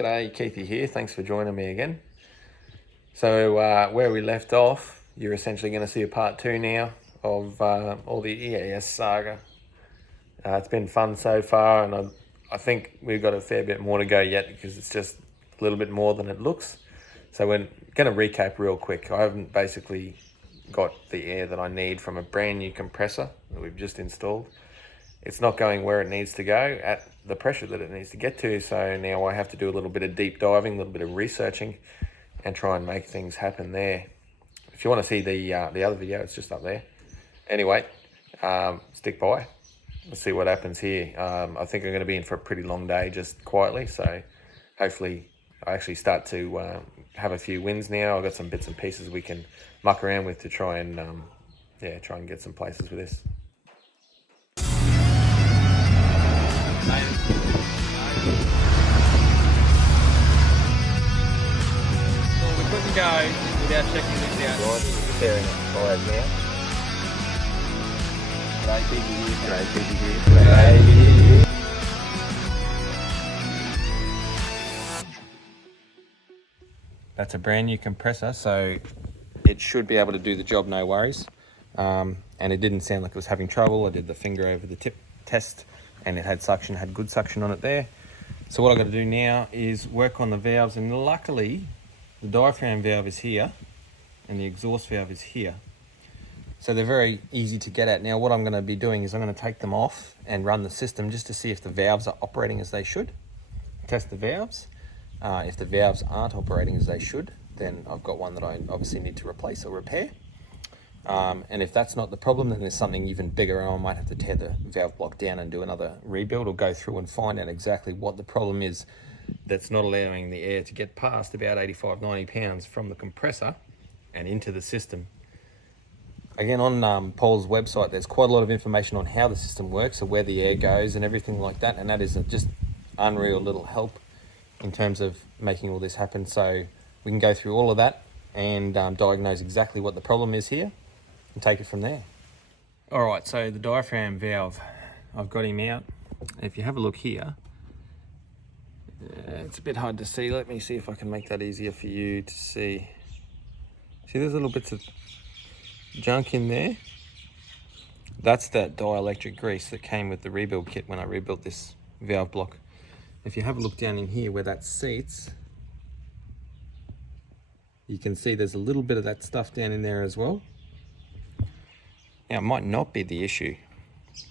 G'day, Keithy here. Thanks for joining me again. So where we left off, you're essentially going to see a part 2 now of all the EAS saga. It's been fun so far, and I think we've got a fair bit more to go yet because it's just a little bit more than it looks. So we're going to recap real quick. I haven't basically got the air that I need from a brand new compressor that we've just installed. It's not going where it needs to go at the pressure that it needs to get to. So now I have to do a little bit of deep diving, a little bit of researching, and try and make things happen there. If you want to see the other video, it's just up there. Anyway, stick by. Let's see what happens here. I think I'm going to be in for a pretty long day just quietly. So hopefully I actually start to have a few wins now. I've got some bits and pieces we can muck around with to try and get some places with this. Well, we couldn't go without checking this out. Right, preparing fires now. G'day, Keithy here. G'day, here. That's a brand new compressor, so it should be able to do the job, no worries. And it didn't sound like it was having trouble. I did the finger over the tip test, and it had suction, had good suction on it there. So what I've got to do now is work on the valves, and luckily the diaphragm valve is here and the exhaust valve is here. So they're very easy to get at. Now what I'm going to be doing is I'm going to take them off and run the system just to see if the valves are operating as they should. Test the valves. If the valves aren't operating as they should, then I've got one that I obviously need to replace or repair. And if that's not the problem, then there's something even bigger, and I might have to tear the valve block down and do another rebuild, or go through and find out exactly what the problem is that's not allowing the air to get past about 85-90 pounds from the compressor and into the system. Again, on Paul's website, there's quite a lot of information on how the system works, so where the air goes and everything like that, and that is just unreal little help in terms of making all this happen. So we can go through all of that and diagnose exactly what the problem is here and take it from there. All right, so the diaphragm valve, I've got him out. If you have a look here, it's a bit hard to see. Let me see if I can make that easier for you to see. See, there's little bits of junk in there. That's that dielectric grease that came with the rebuild kit when I rebuilt this valve block. If you have a look down in here where that seats, you can see there's a little bit of that stuff down in there as well. Now, it might not be the issue,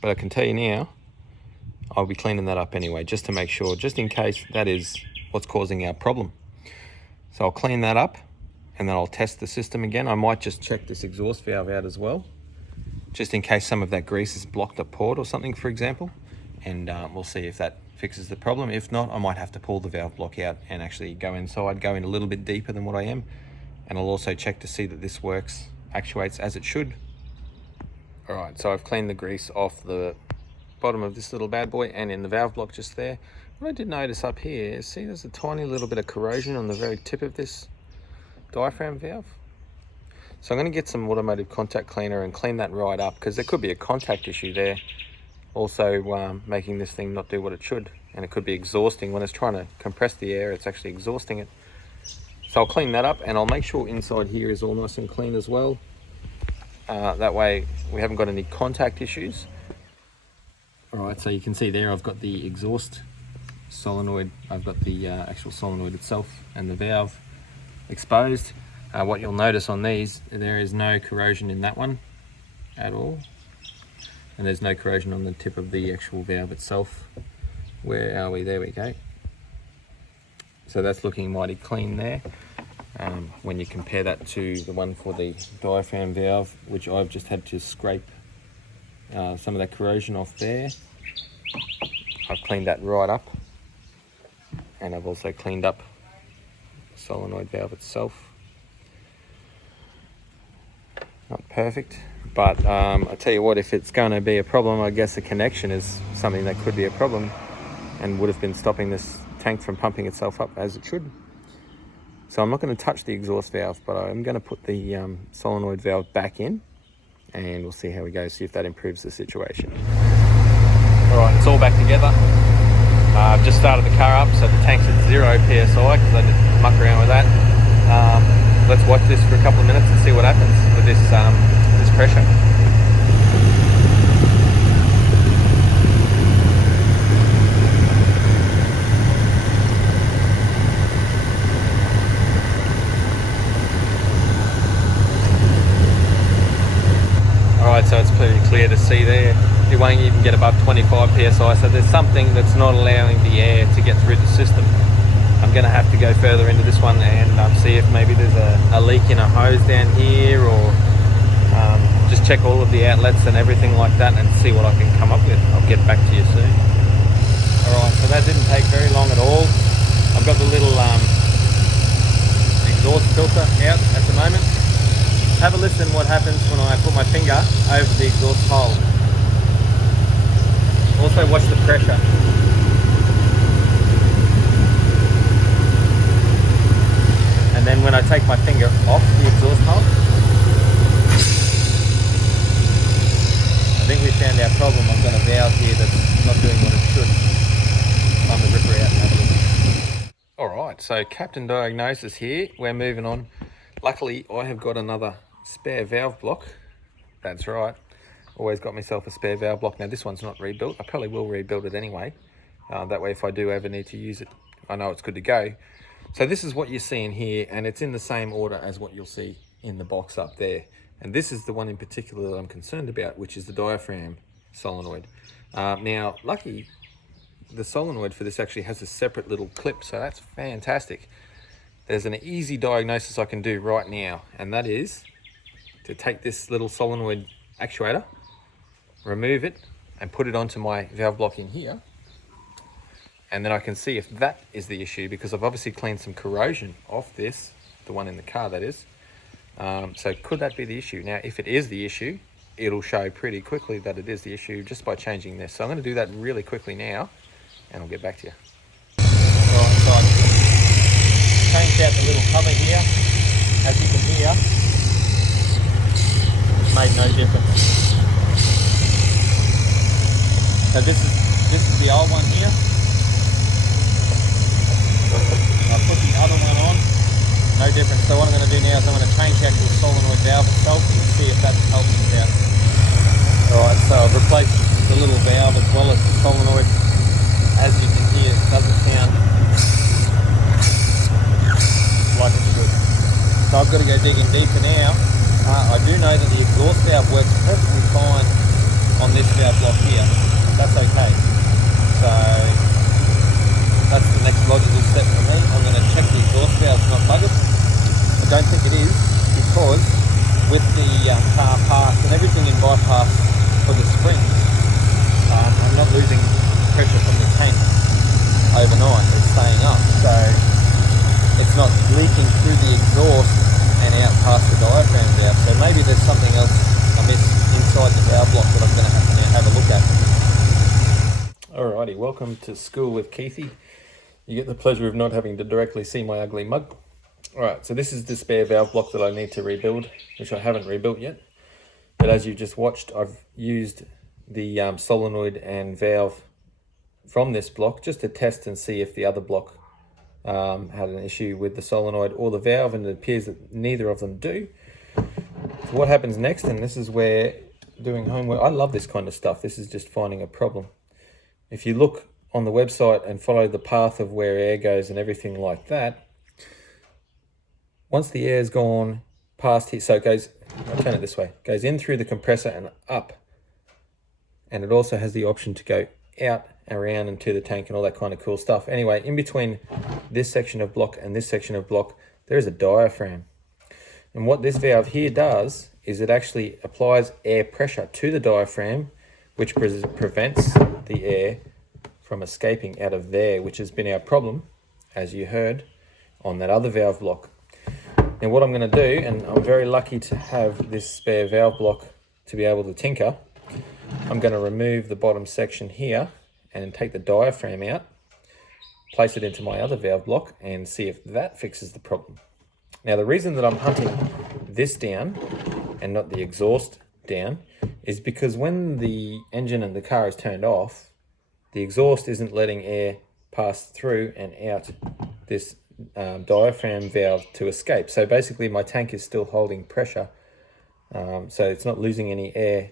but I can tell you now, I'll be cleaning that up anyway, just to make sure, just in case that is what's causing our problem. So I'll clean that up, and then I'll test the system again. I might just check this exhaust valve out as well, just in case some of that grease has blocked a port or something, for example, and we'll see if that fixes the problem. If not, I might have to pull the valve block out and actually go inside, go in a little bit deeper than what I am, and I'll also check to see that this works, actuates as it should. All right, so I've cleaned the grease off the bottom of this little bad boy and in the valve block just there. What I did notice up here is, see, there's a tiny little bit of corrosion on the very tip of this diaphragm valve. So I'm going to get some automotive contact cleaner and clean that right up, because there could be a contact issue there, also making this thing not do what it should, and it could be exhausting. When it's trying to compress the air, it's actually exhausting it. So I'll clean that up, and I'll make sure inside here is all nice and clean as well. That way we haven't got any contact issues. All right, so you can see there I've got the exhaust solenoid, I've got the actual solenoid itself and the valve exposed. What you'll notice on these, there is no corrosion in that one at all, and there's no corrosion on the tip of the actual valve itself. Where are we? There we go. So that's looking mighty clean there. When you compare that to the one for the diaphragm valve, which I've just had to scrape some of that corrosion off there. I've cleaned that right up, and I've also cleaned up the solenoid valve itself. Not perfect, but I tell you what, if it's going to be a problem, I guess the connection is something that could be a problem and would have been stopping this tank from pumping itself up as it should. So I'm not going to touch the exhaust valve, but I'm going to put the solenoid valve back in, and we'll see how we go, see if that improves the situation. All right, it's all back together. I've just started the car up, so the tank's at 0 PSI because I just muck around with that. Let's watch this for a couple of minutes and see what happens with this pressure. Alright, so it's pretty clear to see there. It won't even get above 25 PSI, so there's something that's not allowing the air to get through the system. I'm going to have to go further into this one and see if maybe there's a leak in a hose down here, or just check all of the outlets and everything like that and see what I can come up with. I'll get back to you soon. Alright, so that didn't take very long at all. I've got the little exhaust filter out at the moment. Have a listen what happens when I put my finger over the exhaust hole. Also watch the pressure. And then when I take my finger off the exhaust hole, I think we found our problem. I've got a valve here that's not doing what it should. Time to rip her out and have a look. Alright, so Captain Diagnosis here. We're moving on. Luckily, I have got another spare valve block. That's right. Always got myself a spare valve block. Now this one's not rebuilt. I probably will rebuild it anyway. That way if I do ever need to use it, I know it's good to go. So this is what you're seeing here, and it's in the same order as what you'll see in the box up there. And this is the one in particular that I'm concerned about, which is the diaphragm solenoid. Now, lucky, the solenoid for this actually has a separate little clip, so that's fantastic. There's an easy diagnosis I can do right now, and that is to take this little solenoid actuator, remove it, and put it onto my valve block in here. And then I can see if that is the issue, because I've obviously cleaned some corrosion off this, the one in the car that is. So could that be the issue? Now, if it is the issue, it'll show pretty quickly that it is the issue just by changing this. So I'm going to do that really quickly now, and I'll get back to you. Right, so I've changed out the little cover here. As you can hear, it's made no difference. So this is the old one here. I put the other one on, no difference. So what I'm going to do now is I'm going to change out the solenoid valve itself and see if that helps us out. Alright, so I've replaced the little valve as well as the solenoid. As you can hear, it doesn't sound like it should. So I've got to go digging deeper now. I do know that the exhaust valve works perfectly fine on this valve block here. That's okay. So that's the next logical step for me. I'm going to check the exhaust valve's not buggered. I don't think it is, because with the car parked and everything in bypass for the springs, I'm not losing pressure from the tank overnight. It's staying up, so it's not leaking through the exhaust and out past the diaphragm valve. So maybe there's something else amiss inside the valve block that I'm going to have to now have a look at. Alrighty, welcome to school with Keithy. You get the pleasure of not having to directly see my ugly mug. Alright, so this is the spare valve block that I need to rebuild, which I haven't rebuilt yet. But as you just watched, I've used the solenoid and valve from this block just to test and see if the other block had an issue with the solenoid or the valve, and it appears that neither of them do. So what happens next, and this is where doing homework, I love this kind of stuff. This is just finding a problem. If you look on the website and follow the path of where air goes and everything like that, once the air's gone past here, so it goes, I'll turn it this way, goes in through the compressor and up. And it also has the option to go out, around and to the tank and all that kind of cool stuff. Anyway, in between this section of block and this section of block, there is a diaphragm. And what this valve here does is it actually applies air pressure to the diaphragm, which prevents the air from escaping out of there, which has been our problem, as you heard, on that other valve block. Now what I'm going to do, and I'm very lucky to have this spare valve block to be able to tinker, I'm going to remove the bottom section here and take the diaphragm out, place it into my other valve block and see if that fixes the problem. Now the reason that I'm hunting this down and not the exhaust down is because when the engine and the car is turned off, the exhaust isn't letting air pass through and out this diaphragm valve to escape. So basically my tank is still holding pressure, so it's not losing any air,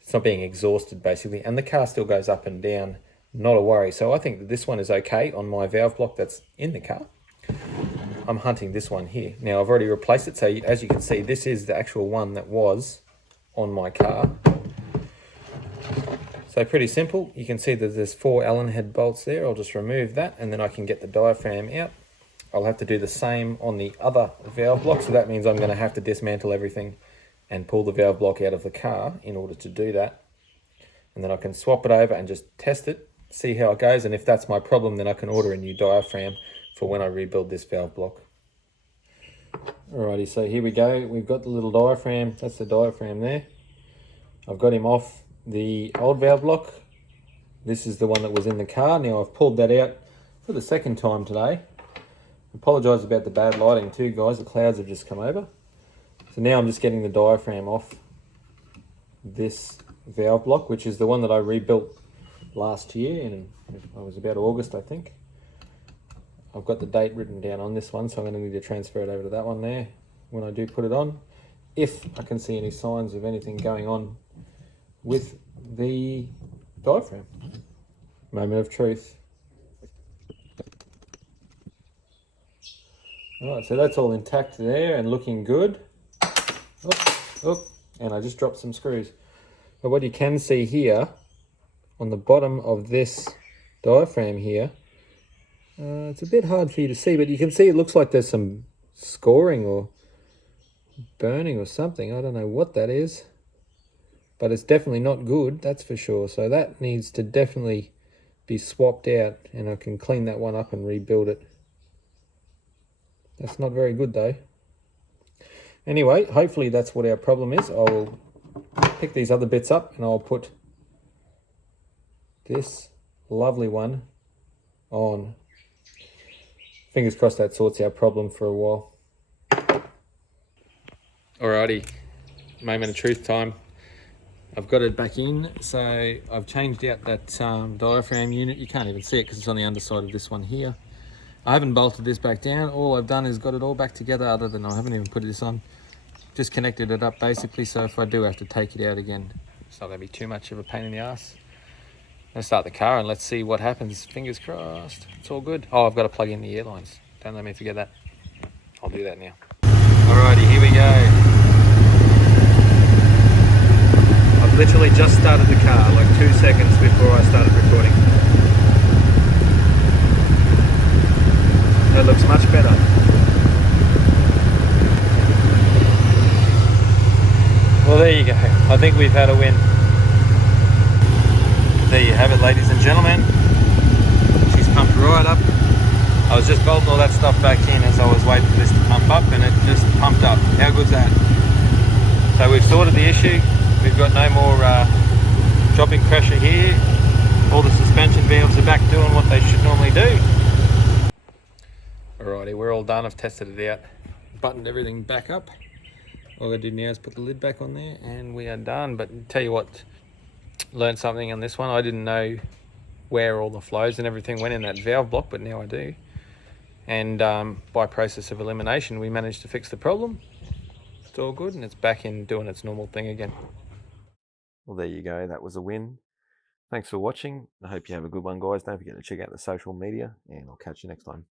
it's not being exhausted basically, and the car still goes up and down, not a worry. So I think that this one is okay on my valve block that's in the car. I'm hunting this one here. Now I've already replaced it, so as you can see, this is the actual one that was on my car. So pretty simple. You can see that there's 4 Allen head bolts there. I'll just remove that and then I can get the diaphragm out. I'll have to do the same on the other valve block, so that means I'm going to have to dismantle everything and pull the valve block out of the car in order to do that. And then I can swap it over and just test it, see how it goes, and if that's my problem, then I can order a new diaphragm for when I rebuild this valve block. Alrighty, so here we go. We've got the little diaphragm. That's the diaphragm there. I've got him off the old valve block. This is the one that was in the car. Now I've pulled that out for the second time today. Apologise about the bad lighting too, guys. The clouds have just come over. So now I'm just getting the diaphragm off this valve block, which is the one that I rebuilt last year, and it was about August, I think. I've got the date written down on this one, so I'm going to need to transfer it over to that one there when I do put it on, if I can see any signs of anything going on with the diaphragm. Moment of truth. Alright, so that's all intact there and looking good. And I just dropped some screws. But what you can see here, on the bottom of this diaphragm here, it's a bit hard for you to see, but you can see it looks like there's some scoring or burning or something. I don't know what that is, but it's definitely not good, that's for sure. So that needs to definitely be swapped out, and I can clean that one up and rebuild it. That's not very good though. Anyway, hopefully that's what our problem is. I'll pick these other bits up and I'll put this lovely one on. Fingers crossed that sorts our problem for a while. Alrighty, moment of truth time. I've got it back in, so I've changed out that diaphragm unit. You can't even see it because it's on the underside of this one here. I haven't bolted this back down. All I've done is got it all back together, other than I haven't even put this on. Just connected it up basically, so if I do have to take it out again, it's not going to be too much of a pain in the ass. Let's start the car and let's see what happens. Fingers crossed. It's all good. Oh, I've got to plug in the airlines. Don't let me forget that. I'll do that now. Alrighty, here we go. I've literally just started the car, like 2 seconds before I started recording. That looks much better. Well, there you go. I think we've had a win. There you have it, ladies and gentlemen. She's pumped right up. I was just bolting all that stuff back in as I was waiting for this to pump up, and it just pumped up. How good's that? So we've sorted the issue. We've got no more dropping pressure here. All the suspension valves are back doing what they should normally do. Alrighty, we're all done. I've tested it out, buttoned everything back up. All I do now is put the lid back on there and we are done. But tell you what, learned something on this one. I didn't know where all the flows and everything went in that valve block, but now I do. And by process of elimination, we managed to fix the problem. It's all good and it's back in doing its normal thing again. Well, there you go. That was a win. Thanks for watching. I hope you have a good one, guys. Don't forget to check out the social media, and I'll catch you next time.